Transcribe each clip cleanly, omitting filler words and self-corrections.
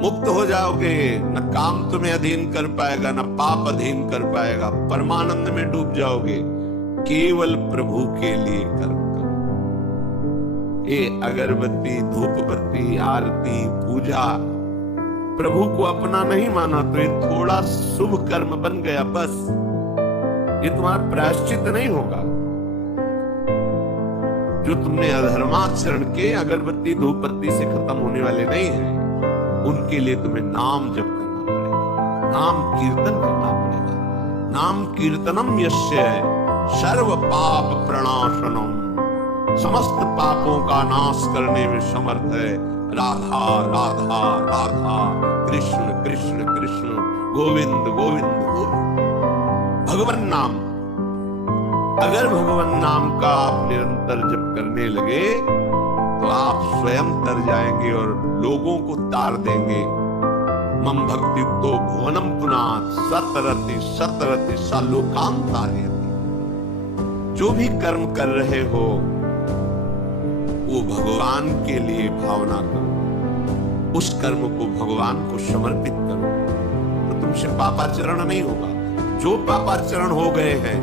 मुक्त हो जाओगे। न काम तुम्हें अधीन कर पाएगा, न पाप अधीन कर पाएगा। परमानंद में डूब जाओगे। केवल प्रभु के लिए कर्म करो। ये अगरबत्ती, धूपबत्ती, आरती, पूजा प्रभु को अपना नहीं माना तो ये थोड़ा शुभ कर्म बन गया, बस। ये तुम्हारा प्रायश्चित नहीं होगा। जो तुमने अधर्माचरण के अगरबत्ती धूपबत्ती से खत्म होने वाले नहीं है, उनके लिए तुम्हें नाम जप करना पड़ेगा, नाम कीर्तन करना पड़ेगा। नाम कीर्तनम यस्य सर्व पाप प्रणाशनम, समस्त पापों का नाश करने में समर्थ है। राधा राधा राधा, कृष्ण कृष्ण कृष्ण, गोविंद गोविंद गोविंद। भगवान नाम, अगर भगवान नाम का आप निरंतर जप करने लगे तो आप स्वयं तर जाएंगे और लोगों को तार देंगे। मम भक्ति तो भुवनम पुनाथ सतरति सतरति सालोकांतारयति। जो भी कर्म कर रहे हो वो भगवान के लिए भावना करो, उस कर्म को भगवान को समर्पित करो, तो तुमसे पापाचरण नहीं होगा। जो पापाचरण हो गए हैं,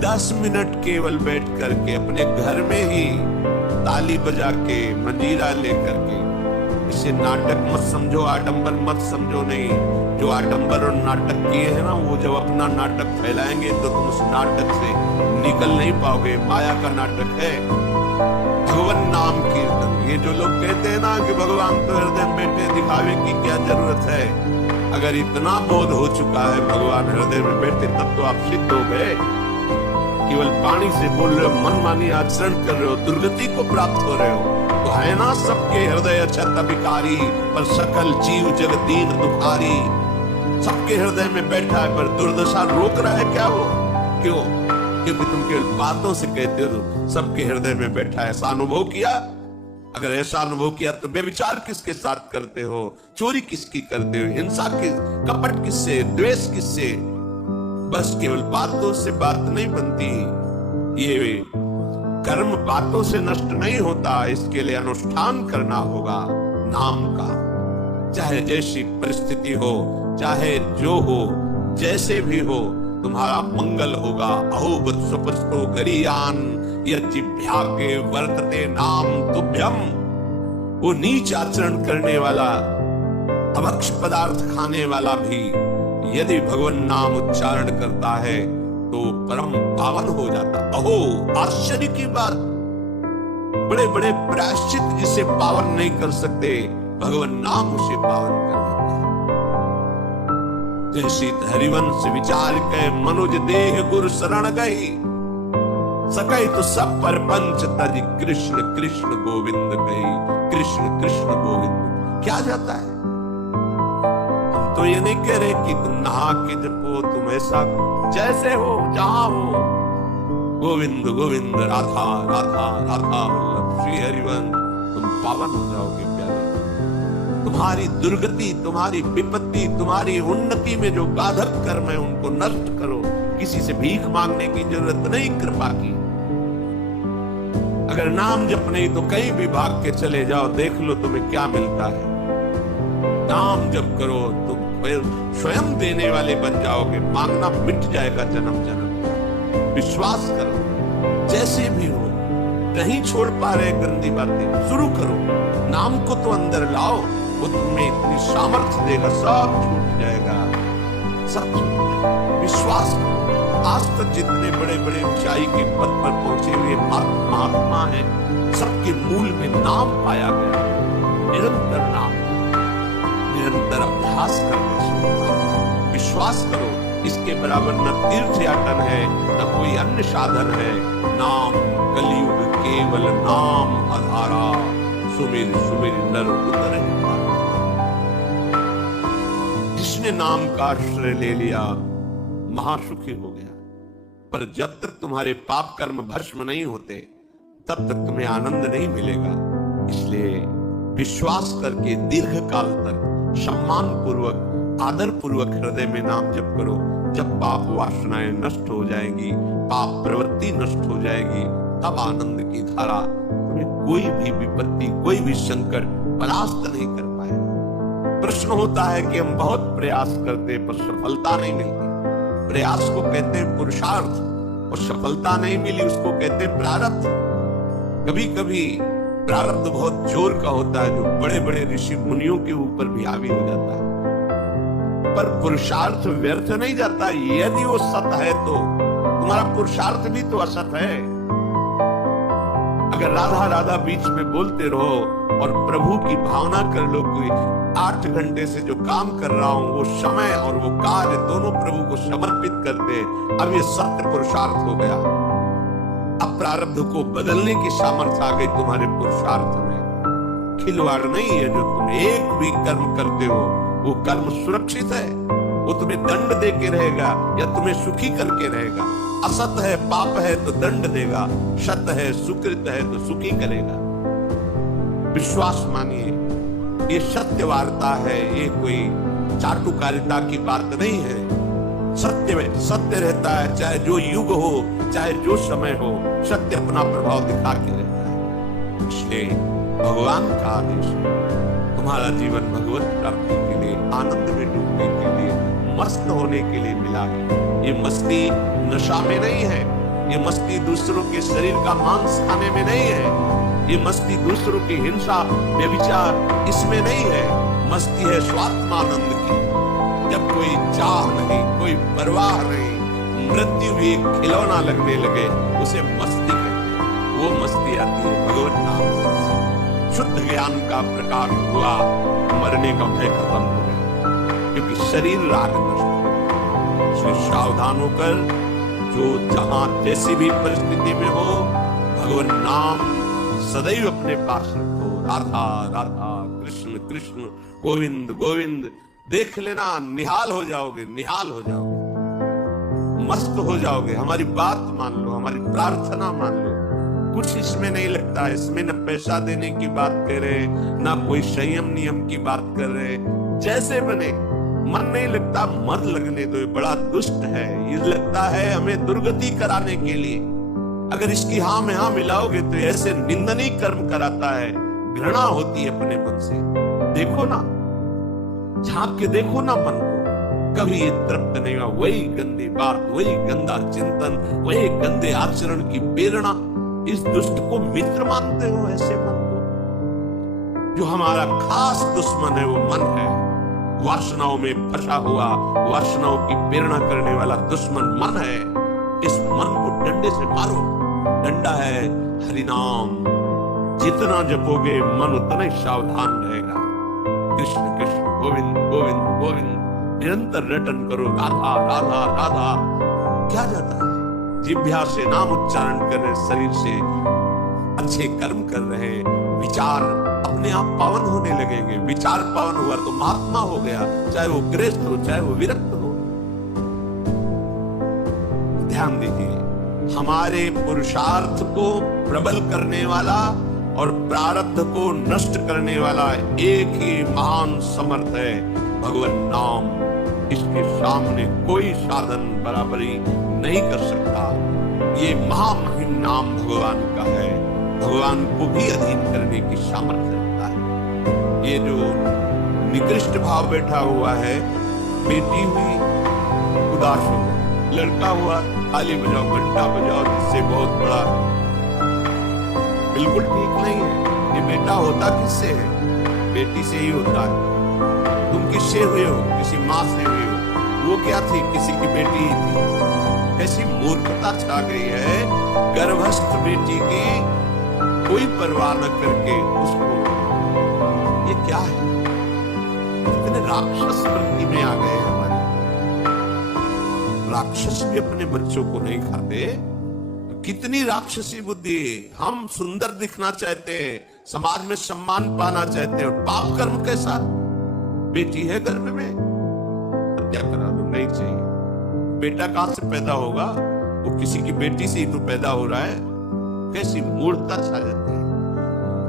10 मिनट केवल बैठ करके अपने घर में ही ताली बजा के, मंजीरा लेकर के, इसे नाटक मत समझो, आडंबर मत समझो। नहीं, जो आडंबर और नाटक किए हैं ना, वो जब अपना नाटक फैलाएंगे तो तुम उस नाटक से निकल नहीं पाओगे। माया का नाटक है। भगवान नाम कीर्तन। ये जो लोग कहते हैं ना कि भगवान तो हृदय में बैठे, दिखावे की क्या जरूरत है। अगर इतना बोध हो चुका है भगवान हृदय में बैठे, तब तो आप सिद्ध हो गए। केवल पानी से बोल रहे हो, मनमानी आचरण कर रहे हो, दुर्गति को प्राप्त हो रहे हो, तो है ना सबके हृदय अछत विकारी, पर सकल जीव जग दीन दुखारी। सबके हृदय में बैठा है, पर दुर्दशा रोक रहा है क्या वो? क्यों? क्योंकि तुम केवल बातों से कहते हो सबके हृदय में बैठा है। ऐसा अनुभव किया? अगर ऐसा अनुभव किया तो बेविचार किसके साथ करते हो, चोरी किसकी करते हो, हिंसा की, कपट किससे, द्वेष किससे? बस केवल बातों से बात नहीं बनती। ये कर्म बातों से नष्ट नहीं होता, इसके लिए अनुष्ठान करना होगा नाम का। चाहे जैसी परिस्थिति हो, चाहे जो हो, जैसे भी हो, तुम्हारा मंगल होगा। अहोबत सुपस्तो गरीयान यज्जिभ्या के वर्तते नाम तुभ्यम। वो नीच आचरण करने वाला, अभक्ष पदार्थ खाने वाला भी यदि भगवान नाम उच्चारण करता है तो परम पावन हो जाता। अहो, आश्चर्य की बात! बड़े बड़े प्रायश्चित जिसे पावन नहीं कर सकते, भगवान नाम उसे पावन कर देता है। जैसी हरिवंश विचार के मनुज देह गुरु शरण गई, सकै तो सब पर पंच तज कृष्ण कृष्ण गोविंद गई। कृष्ण कृष्ण गोविंद क्या जाता है? तो ये नहीं कह रहे कि तुम नहा के जपो, तुम ऐसा, जैसे हो, जहां हो, गोविंद गोविंद, राधा राधा राधा वल्लभ श्री हरिवंश, तुम पावन हो जाओगे प्यारे। तुम्हारी दुर्गति, तुम्हारी विपत्ति, तुम्हारी उन्नति में जो बाधक कर्म है उनको नष्ट करो। किसी से भीख मांगने की जरूरत नहीं, कृपा की। अगर नाम जप नहीं तो कहीं भी भाग के चले जाओ, देख लो तुम्हें क्या मिलता है। नाम जप करो, तुम स्वयं देने वाले बन जाओगे। मांगना मिट जाएगा जन्म जन्म। विश्वास करो, जैसे भी हो। नहीं छोड़ पा रहे गंदी बातें, शुरू करो। नाम को तो अंदर लाओ, वो तुम्हें इतनी सामर्थ्य देगा, सब छूट जाएगा, सब छूट जाएगा। विश्वास करो। आज तक जितने बड़े बड़े ऊंचाई के पद पर पहुंचे हुए महात्मा हैं, सबके मूल में नाम पाया गया। निरंतर नाम, निरंतर अभ्यास करने से विश्वास करो, इसके बराबर न तीर्थ याटन है, न कोई अन्य साधन है। नाम कलयुग केवल नाम आधारा, सुमिर सुमिर नर उतर पारा। जिसने नाम का आश्रय ले लिया महासुखी हो गया। पर जब तक तुम्हारे पाप कर्म भस्म नहीं होते, तब तक तुम्हें आनंद नहीं मिलेगा। इसलिए विश्वास करके दीर्घ काल तक सम्मान पूर्वक, आदर पूर्वक हृदय में नाम जप करो। जब पाप वासनाएं नष्ट हो जाएंगी, पाप प्रवृत्ति नष्ट हो जाएगी, तब आनंद की धारा, तुम्हें कोई भी विपत्ति, कोई भी संकट परास्त नहीं कर पाएगा। प्रश्न होता है कि हम बहुत प्रयास करते पर सफलता नहीं मिलती। प्रयास को कहते हैं पुरुषार्थ, और सफलता नहीं मिली उसको कहते हैं प्रारब्ध। कभी कभी प्रारब्ध बहुत जोर का होता है, जो बड़े बड़े ऋषि मुनियों के ऊपर भी हावी हो जाता है। पर पुरुषार्थ व्यर्थ नहीं जाता। यदि वो सत है तो तुम्हारा पुरुषार्थ भी तो असत है। अगर राधा राधा बीच में बोलते रहो और प्रभु की भावना कर लो कि 8 घंटे से जो काम कर रहा हूं वो समय और वो कार्य दोनों प्रभु को समर्पित कर दे, अब ये सत्य पुरुषार्थ हो गया। अब प्रारब्ध को बदलने की सामर्थ्य आ गई तुम्हारे पुरुषार्थ में। खिलवाड़ नहीं है जो तुम एक भी कर्म करते हो वो कर्म सुरक्षित है, वो तुम्हें दंड दे के रहेगा या तुम्हें सुखी करके रहेगा। असत है, पाप है तो दंड देगा, सत है, सुकृत है तो सुखी करेगा। विश्वास मानिए, ये सत्य वार्ता है, ये कोई चाटुकारिता की बात नहीं है। सत्य में सत्य रहता है, चाहे जो युग हो, चाहे जो समय हो, सत्य अपना प्रभाव दिखा के रहता है। इसलिए भगवान का आदेश है, तुम्हारा जीवन भगवत प्राप्ति के लिए, आनंद में डूबने के लिए, मस्त होने के लिए मिला है। ये मस्ती नशा में नहीं है, ये मस्ती दूसरों के शरीर का मांस खाने में नहीं है, ये मस्ती दूसरों की हिंसा व्यभिचार इसमें नहीं है। मस्ती है स्वात्मानंद की, जब कोई चाह नहीं, कोई परवाह नहीं, मृत्यु भी एक खिलौना लगने लगे, उसे मस्ती कहते हैं। वो मस्ती आती है भगवत नाम से। शुद्ध ज्ञान का प्रकाश हुआ, मरने का भय खत्म हो गया, क्योंकि शरीर राग नष्ट हो। इसलिए सावधान होकर जो जहां जैसी भी परिस्थिति में हो, भगवान नाम सदैव अपने पास रखो। राधा राधा, कृष्ण कृष्ण, गोविंद गोविंद। देख लेना, निहाल हो जाओगे, निहाल हो जाओगे, मस्त हो जाओगे। हमारी बात मान लो, हमारी प्रार्थना मान लो। कुछ इसमें नहीं लगता, इसमें न पैसा देने की बात कर रहे, ना कोई संयम नियम की बात कर रहे। जैसे बने, मन नहीं लगता, मन लगने दो। ये बड़ा दुष्ट है, ये लगता है हमें दुर्गति कराने के लिए। अगर इसकी हाँ में हाँ मिलाओगे तो ऐसे निंदनीय कर्म कराता है, घृणा होती है अपने मन से। देखो ना, झांक के देखो ना मन को, कभी ये तृप्त नहीं हुआ। वही गंदी बात, वही गंदा चिंतन, वही गंदे आचरण की प्रेरणा। इस दुष्ट को मित्र मानते हो, ऐसे मन को। जो हमारा खास दुश्मन है वो मन है, वासनाओं में फंसा हुआ, वासनाओं की प्रेरणा करने वाला दुश्मन मन है। इस मन को डंडे से मारो। डंडा है हरिनाम, जितना जपोगे मन उतना ही सावधान रहेगा। कृष्ण कृष्ण, गोविंद गोविंद गोविंद, निरंतर रटन करो। राधा राधा राधा। क्या जाता है, जिह्वा से नाम उच्चारण कर रहे, शरीर से अच्छे कर्म कर रहे, विचार अपने आप पावन होने लगेंगे। विचार पावन हुआ तो महात्मा हो गया, चाहे वो गृहस्थ हो, चाहे वो विरक्त हो। ध्यान दीजिए, हमारे पुरुषार्थ को प्रबल करने वाला और प्रारब्ध को नष्ट करने वाला एक ही महान समर्थ है, भगवान नाम। इसके सामने कोई साधन बराबरी नहीं कर सकता। ये महामहिम नाम भगवान का है, भगवान को भी अधीन करने की सामर्थ्य रखता है। ये जो निकृष्ट भाव बैठा हुआ है, बेटी हुई उदास हो, लड़का हुआ ताली बजाओ, घंटा बजाओ, जिससे बहुत बड़ा, बिल्कुल ठीक नहीं है। ये बेटा होता किससे है? बेटी से ही होता है। तुम किससे हुए हो? किसी माँ से हुए हो। वो क्या थी? किसी की बेटी ही थी। ऐसी मूर्खता छा गई है, गर्भस्थ बेटी की कोई परवाह न करके उसको, ये क्या है? इतने राक्षस वृत्ति में आ गए हमारे। राक्षस भी अपने बच्चों को नहीं खाते। कितनी राक्षसी बुद्धि। हम सुंदर दिखना चाहते हैं, समाज में सम्मान पाना चाहते हैं, और पाप कर्म कैसा? बेटी है गर्भ में, हत्या करा दो, नहीं चाहिए। बेटा कहां से पैदा होगा? वो किसी की बेटी से ही तो पैदा हो रहा है। कैसी मूर्खता छा जाती है।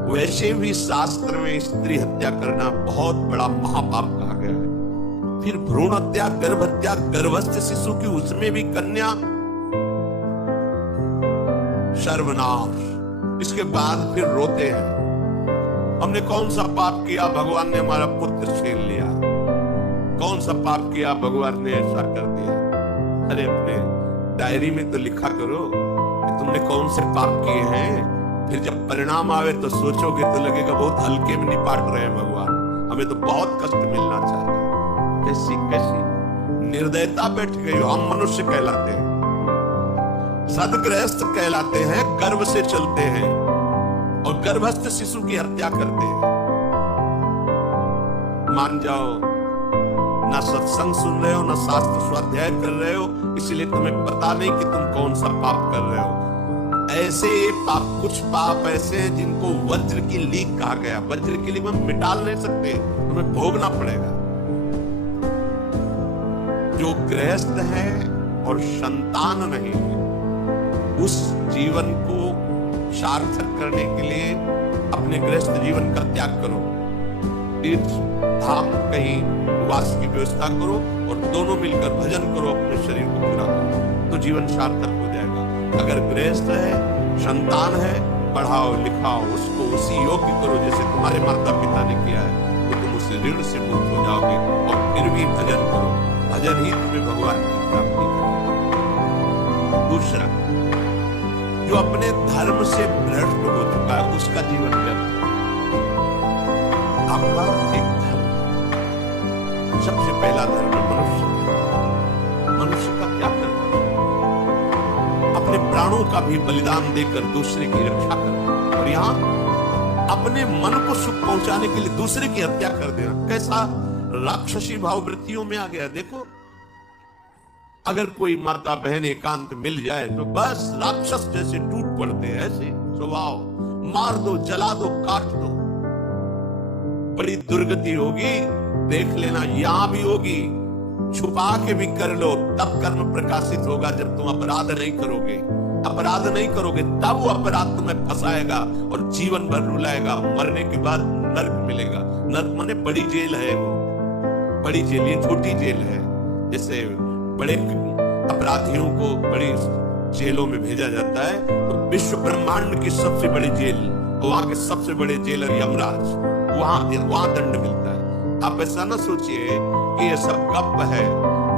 वैसे भी शास्त्र में स्त्री हत्या करना बहुत बड़ा महापाप कहा गया है। फिर भ्रूण हत्या, गर्भ हत्या, गर्भस्थ शिशु की, उसमें भी कन्या, सर्वनाश। इसके बाद फिर रोते हैं, हमने कौन सा पाप किया, भगवान ने हमारा पुत्र छीन लिया। सा पाप किया भगवान ने ऐसा कर दिया? अरे अपने डायरी में तो लिखा करो कि तुमने कौन से पाप किए हैं। फिर जब परिणाम आवे तो सोचोगे तो लगेगा बहुत हल्के में निपाट रहे हैं भगवान, हमें तो बहुत कष्ट मिलना चाहिए। कैसी कैसी निर्दयता बैठ गई हो। हम मनुष्य कहलाते हैं, सदगृहस्थ कहलाते हैं, गर्भ से चलते हैं और गर्भस्थ शिशु की हत्या करते हैं। मान जाओ, ना सत्संग सुन रहे हो, ना शास्त्र स्वाध्याय कर रहे हो, इसलिए तुम्हें पता नहीं कि तुम कौन सा पाप कर रहे हो। ऐसे पाप, कुछ पाप ऐसे हैं जिनको वज्र की लीक कहा गया। वज्र की लीक में मिटा नहीं सकते, तुम्हें भोगना पड़ेगा। जो गृहस्थ है और संतान नहीं है, उस जीवन को सार्थक करने के लिए अपने गृहस्थ जीवन का त्याग करो, तीर्थ धाम कहीं वास की व्यवस्था करो और दोनों मिलकर भजन करो, अपने शरीर को पूरा करो, तो जीवन सार्थक हो जाएगा। अगर गृहस्थ है, संतान है, पढ़ाओ लिखाओ, उसको उसी योग्य करो जैसे तुम्हारे माता पिता ने किया है, तो तुम उस ऋण से मुक्त हो जाओगे। और फिर भी भजन करो, भजन ही तुम्हें भगवान की प्राप्ति करेगा। दूसरा, जो अपने धर्म से भ्रष्ट हो चुका है, उसका जीवन व्यर्थ है। आपका एक धर्म, सबसे पहला धर्म मनुष्य। मनुष्य का क्या करना? अपने प्राणों का भी बलिदान देकर दूसरे की रक्षा करना, और यहाँ अपने मन को सुख पहुंचाने के लिए दूसरे की हत्या कर देना। कैसा राक्षसी भाव वृत्तियों में आ गया। देखो, अगर कोई माता बहन एकांत मिल जाए तो बस राक्षस जैसे टूट पड़ते हैं। ऐसे स्वभाव, मार दो, जला दो, काट दो। बड़ी दुर्गति होगी, देख लेना, यहां भी होगी। छुपा के भी कर लो, तब कर्म प्रकाशित होगा। जब तुम अपराध नहीं करोगे, अपराध नहीं करोगे, तब वो अपराध तुम्हें फंसाएगा और जीवन भर रुलाएगा। मरने के बाद नर्क मिलेगा। नर्क माने बड़ी जेल है, वो बड़ी जेल, ये छोटी जेल है। जैसे बड़े अपराधियों को बड़ी जेलों में भेजा जाता है, तो विश्व ब्रह्मांड की सबसे बड़ी जेल, वहां के सबसे बड़े जेलर यमराज, वहां दंड मिलता है। आप ऐसा ना सोचिए कि ये सब गप है।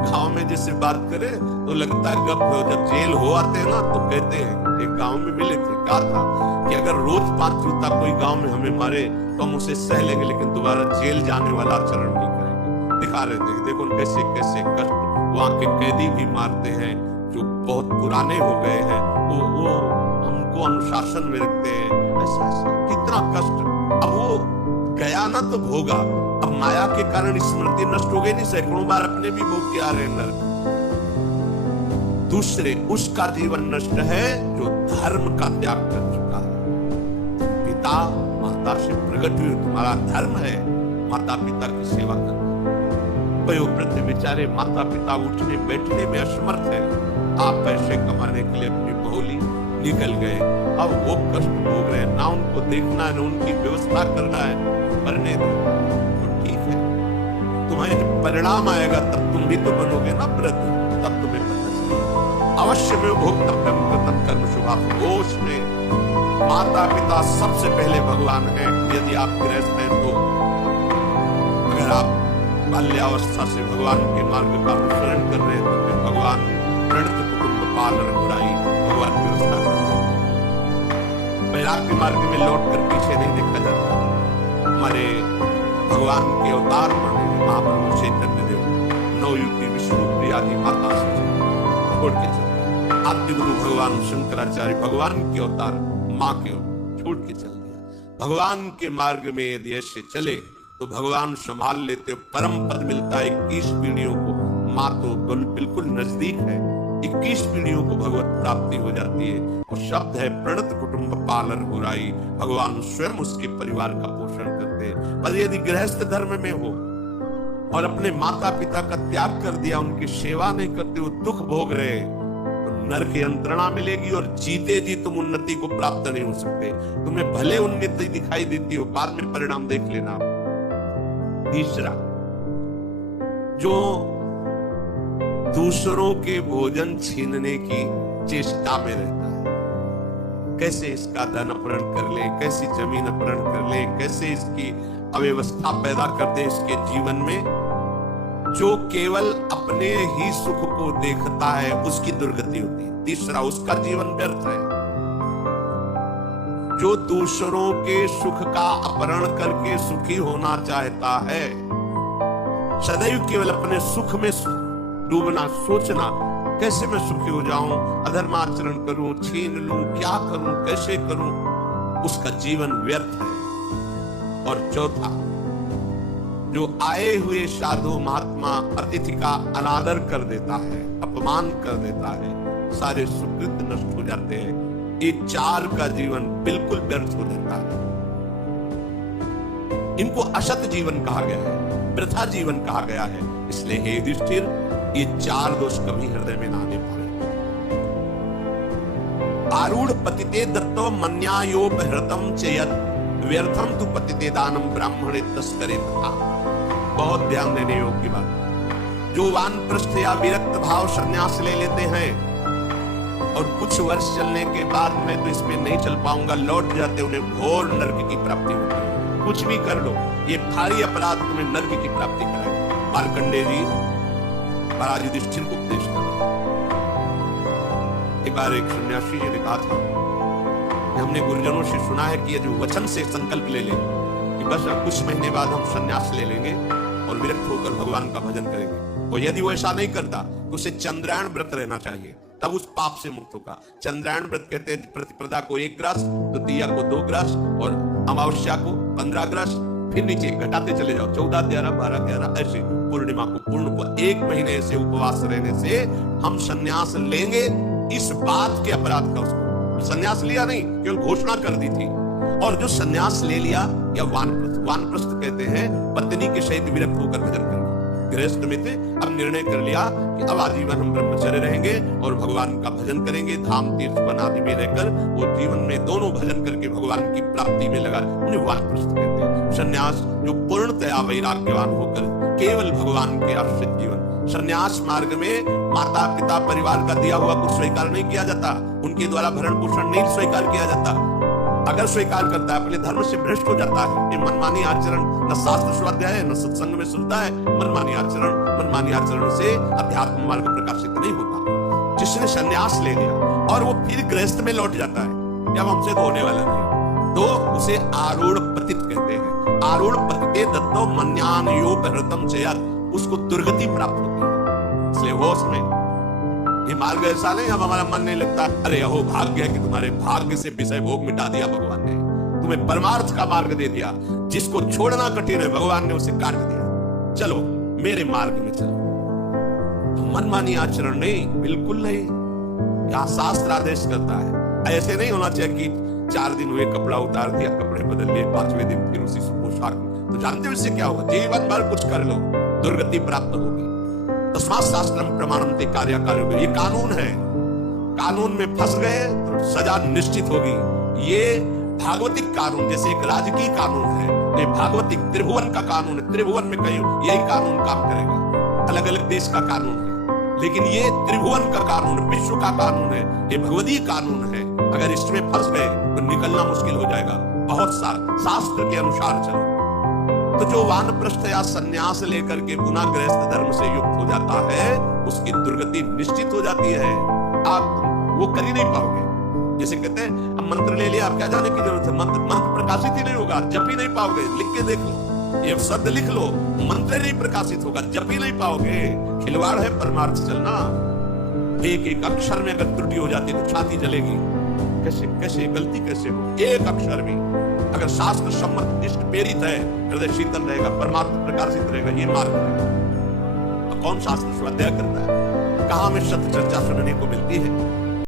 गांव में जैसे बात करें तो लगता है गप हो, जब जेल हो आते हैं ना तो कहते हैं। एक गांव में मिले थे, कहा था कि अगर रोज 5 जूता कोई गांव में हमें मारे तो हम उसे सह लेंगे, लेकिन दोबारा जेल जाने वाला आचरण नहीं करेंगे। दिखा रहे थे, देखो कैसे कैसे कष्ट वहां के कैदी भी मारते हैं जो बहुत पुराने हो गए हैं, वो हमको अनुशासन में रखते हैं। ऐसा कितना कष्ट। अब वो गया ना तो भोगा, अब माया के कारण स्मृति नष्ट हो गई नहीं, सैकड़ों बार अपने भी भोग के आ रहे नरक। दूसरे, उसका जीवन नष्ट है जो धर्म का त्याग कर चुका है। पिता माता से प्रकट हुई, तुम्हारा धर्म है माता पिता की सेवा करना। वयोवृद्ध बेचारे माता पिता उठने बैठने में असमर्थ है, आप पैसे कमाने के लिए अपनी बहुली निकल गए, अब वो कष्ट भोग रहे हैं। ना उनको देखना है, ना उनकी व्यवस्था करना है, मरने दो तो ठीक है। तुम्हें परिणाम आएगा तब तुम भी तो बनोगे ना वृद्ध, तब तुम्हें पता चलेगा। अवश्य में भोक्तव्यम कृतं कर्म शुभाः। होश में माता पिता सबसे पहले भगवान है। यदि आप गृहस्थ हैं तो अगर आप बाल्यावस्था से भगवान के मार्ग का अनुसरण कर रहे हैं तो फिर भगवान प्रणत कुटुंब पालन बुराई भगवान व्यवस्था कर। वैराग्य मार्ग में लौट कर पीछे नहीं देखा जाता। हमारे भगवान के अवतार माने महाप्रभु चैतन्य देव नवयुक्ति विष्णुप्रिया आदि माता से छोड़ के चल, आद्य गुरु भगवान शंकराचार्य भगवान के अवतार माँ के छोड़ के चल दिया। भगवान के मार्ग में यदि ऐसे चले तो भगवान संभाल लेते, परम पद मिलता है 21 पीढ़ियों को। माँ तो बिल्कुल नजदीक है, 21 पीढ़ियों को भगवत प्राप्ति हो जाती है। और शब्द है प्रणत कुटुंब पालन बुराई, भगवान स्वयं उसके परिवार का पोषण करते हैं। पर यदि गृहस्थ धर्म में हो और अपने माता पिता का त्याग कर दिया, उनकी सेवा नहीं करते, वो दुख भोग रहे, तो नरक यंत्रणा मिलेगी और जीते जी तुम उन्नति को प्राप्त नहीं हो सकते। तुम्हें भले उन्नति दिखाई देती हो, बाद में परिणाम देख लेना। तीसरा, जो दूसरों के भोजन छीनने की चेष्टा में रहता है, कैसे इसका धन अपहरण कर ले, कैसी जमीन अपहरण कर ले, कैसे इसकी अव्यवस्था पैदा कर दे इसके जीवन में, जो केवल अपने ही सुख को देखता है उसकी दुर्गति होती है। तीसरा, उसका जीवन व्यर्थ है। जो दूसरों के सुख का अपहरण करके सुखी होना चाहता है, सदैव केवल अपने सुख में डूबना, सोचना कैसे मैं सुखी हो जाऊं, अधर्माचरण करूं, छीन लूं, क्या करूं, कैसे करूं, उसका जीवन व्यर्थ है। और चौथा, जो आए हुए साधु महात्मा अतिथि का अनादर कर देता है, अपमान कर देता है, सारे सुकृत नष्ट हो जाते हैं। ये चार का जीवन बिल्कुल व्यर्थ हो जाता है। इनको असत जीवन कहा गया है, वृथा जीवन कहा गया है। इसलिए हे युधिष्ठिर, ये चार दोष कभी हृदय में ना आने पाए। आरूढ़ पतिते दत्तो मन्यायोपहृतम चेयत व्यर्थम तु पतिते दानम ब्राह्मणे तस्करे तथा। बहुत ध्यान देने योग्य बात। जो वानप्रस्थ या विरक्त भाव संन्यास ले लेते हैं और कुछ वर्ष चलने के बाद मैं तो इसमें नहीं चल पाऊंगा, लौट जाते, उन्हें घोर नरक की प्राप्ति होती है। कुछ भी कर लो, ये भारी अपराध तुम्हें नरक की प्राप्ति कराएगा। मार्कंडेय जी महाराज युधिष्ठिर को उपदेश कर रहे। एक बार एक सन्यासी जी ने कहा था कि हमने गुरुजनों से सुना है कि ये जो वचन से संकल्प ले ले कि बस अब कुछ महीने बाद हम सन्यास ले लेंगे और विरक्त होकर भगवान का भजन करेंगे, और यदि वो ऐसा नहीं करता तो उसे चंद्रायण व्रत रहना चाहिए, तब उस पाप से मुक्त होगा। चंद्रायण व्रत कहते हैं प्रतिपदा को 1 ग्रास, द्वितीया को 2 ग्रास और अमावस्या को 15 ग्रास, फिर नीचे घटाते चले जाओ, 14, 13, 12, 11, ऐसे पूर्णिमा को पूर्ण को 1 महीने से उपवास रहने से हम सन्यास लेंगे। इस बात के अपराध का उसको सन्यास लिया नहीं, केवल घोषणा कर दी थी। और जो सन्यास ले लिया या वानप्रस्थ कहते हैं पत्नी के सहित विरक्त होकर भजन करना। गृहस्थ में थे, अब निर्णय कर लिया कि अब आजीवन हम ब्रह्मचर्य रहेंगे और भगवान का भजन करेंगे। धाम तीर्थ वन आदि में रहकर वो जीवन में दोनों भजन करके भगवान की प्राप्ति में लगा, उन्हें वानप्रस्थ कहते हैं। सन्यास जो पूर्णतया वैराग्यवान होकर केवल भगवान के आश्रित जीवन। सन्यास मार्ग में माता पिता परिवार का दिया हुआ कुछ स्वीकार नहीं किया जाता, उनके द्वारा भरण पोषण नहीं स्वीकार किया जाता। अगर स्वीकार करता है अपने धर्म से भ्रष्ट हो जाता है। ये मनमानी आचरण न शास्त्र स्वाध्याय है, न सत्संग में सुनता है। मनमानी आचरण से अध्यात्म मार्ग प्रकाशित नहीं होता। जिसने सन्यास ले लिया और वो फिर गृहस्थ में लौट जाता है, जब हमसे तो होने वाला नहीं, तो उसे आरूढ़ पतित कहते हैं। आरूढ़ पतिते दत्तो मन्यानयोपहृतम चेयत, उसको दुर्गति प्राप्त होती है। इसलिए वो उसमें ये मार्ग ऐसा नहीं, अब हमारा मन नहीं लगता, अरे अहो भाग्य है कि तुम्हारे भाग्य से विषय भोग मिटा दिया भगवान ने, तुम्हें परमार्थ का मार्ग दे दिया। जिसको छोड़ना कठिन है भगवान ने उसे काट दिया, चलो मेरे मार्ग में चलो। मनमानी आचरण नहीं, बिल्कुल नहीं। यहाँ शास्त्र आदेश करता है। ऐसे नहीं होना चाहिए कि 4 दिन हुए कपड़ा उतार दिया, कपड़े बदल लिए, 5वें दिन फिर उसी पोशाक में। तो जानते हो इससे क्या होगा? जीवन भर कुछ कर लो, दुर्गति प्राप्त होगी। तस्मात् शास्त्रम प्रमाणन्ते कार्यकार्यो, ये कानून है। कानून में फंस गए तो सजा निश्चित होगी। ये भागवतिक कानून, जैसे एक राजकीय कानून है, ये भागवतिक त्रिभुवन का कानून है। त्रिभुवन में कहीं यही कानून काम करेगा। अलग अलग देश का कानून है, लेकिन ये त्रिभुवन का कानून, विश्व का कानून है, ये भगवदीय कानून है। अगर इसमें फंस गए तो निकलना मुश्किल हो जाएगा। बहुत सारा शास्त्र के अनुसार चलो। तो जो वानप्रस्थ या सन्यास लेकर के पुनः गृहस्थ धर्म से युक्त हो जाता है, उसकी दुर्गति निश्चित हो जाती है। आप वो कर ही नहीं पाओगे। जैसे कहते हैं हम मंत्र ले लिया, आप क्या जाने की जरूरत है? मंत्र प्रकाशित ही नहीं होगा, जप ही नहीं पाओगे। लिख के देख लो, ये शब्द लिख लो, मंत्र नहीं प्रकाशित होगा, जप ही नहीं पाओगे। खिलवाड़ है परमार्थ से चलना। एक एक अक्षर में अगर त्रुटि हो जाती तो छाती जलेगी। कैसे गलती कैसे हो? एक अक्षर भी अगर शास्त्र सम्मत इष्ट प्रेरित है, हृदय शीतल रहेगा, परमात्मा प्रकाशित रहेगा। ये मार्ग है। तो कौन शास्त्र स्वाध्याय करता है? कहाँ में सत्य चर्चा सुनने को मिलती है?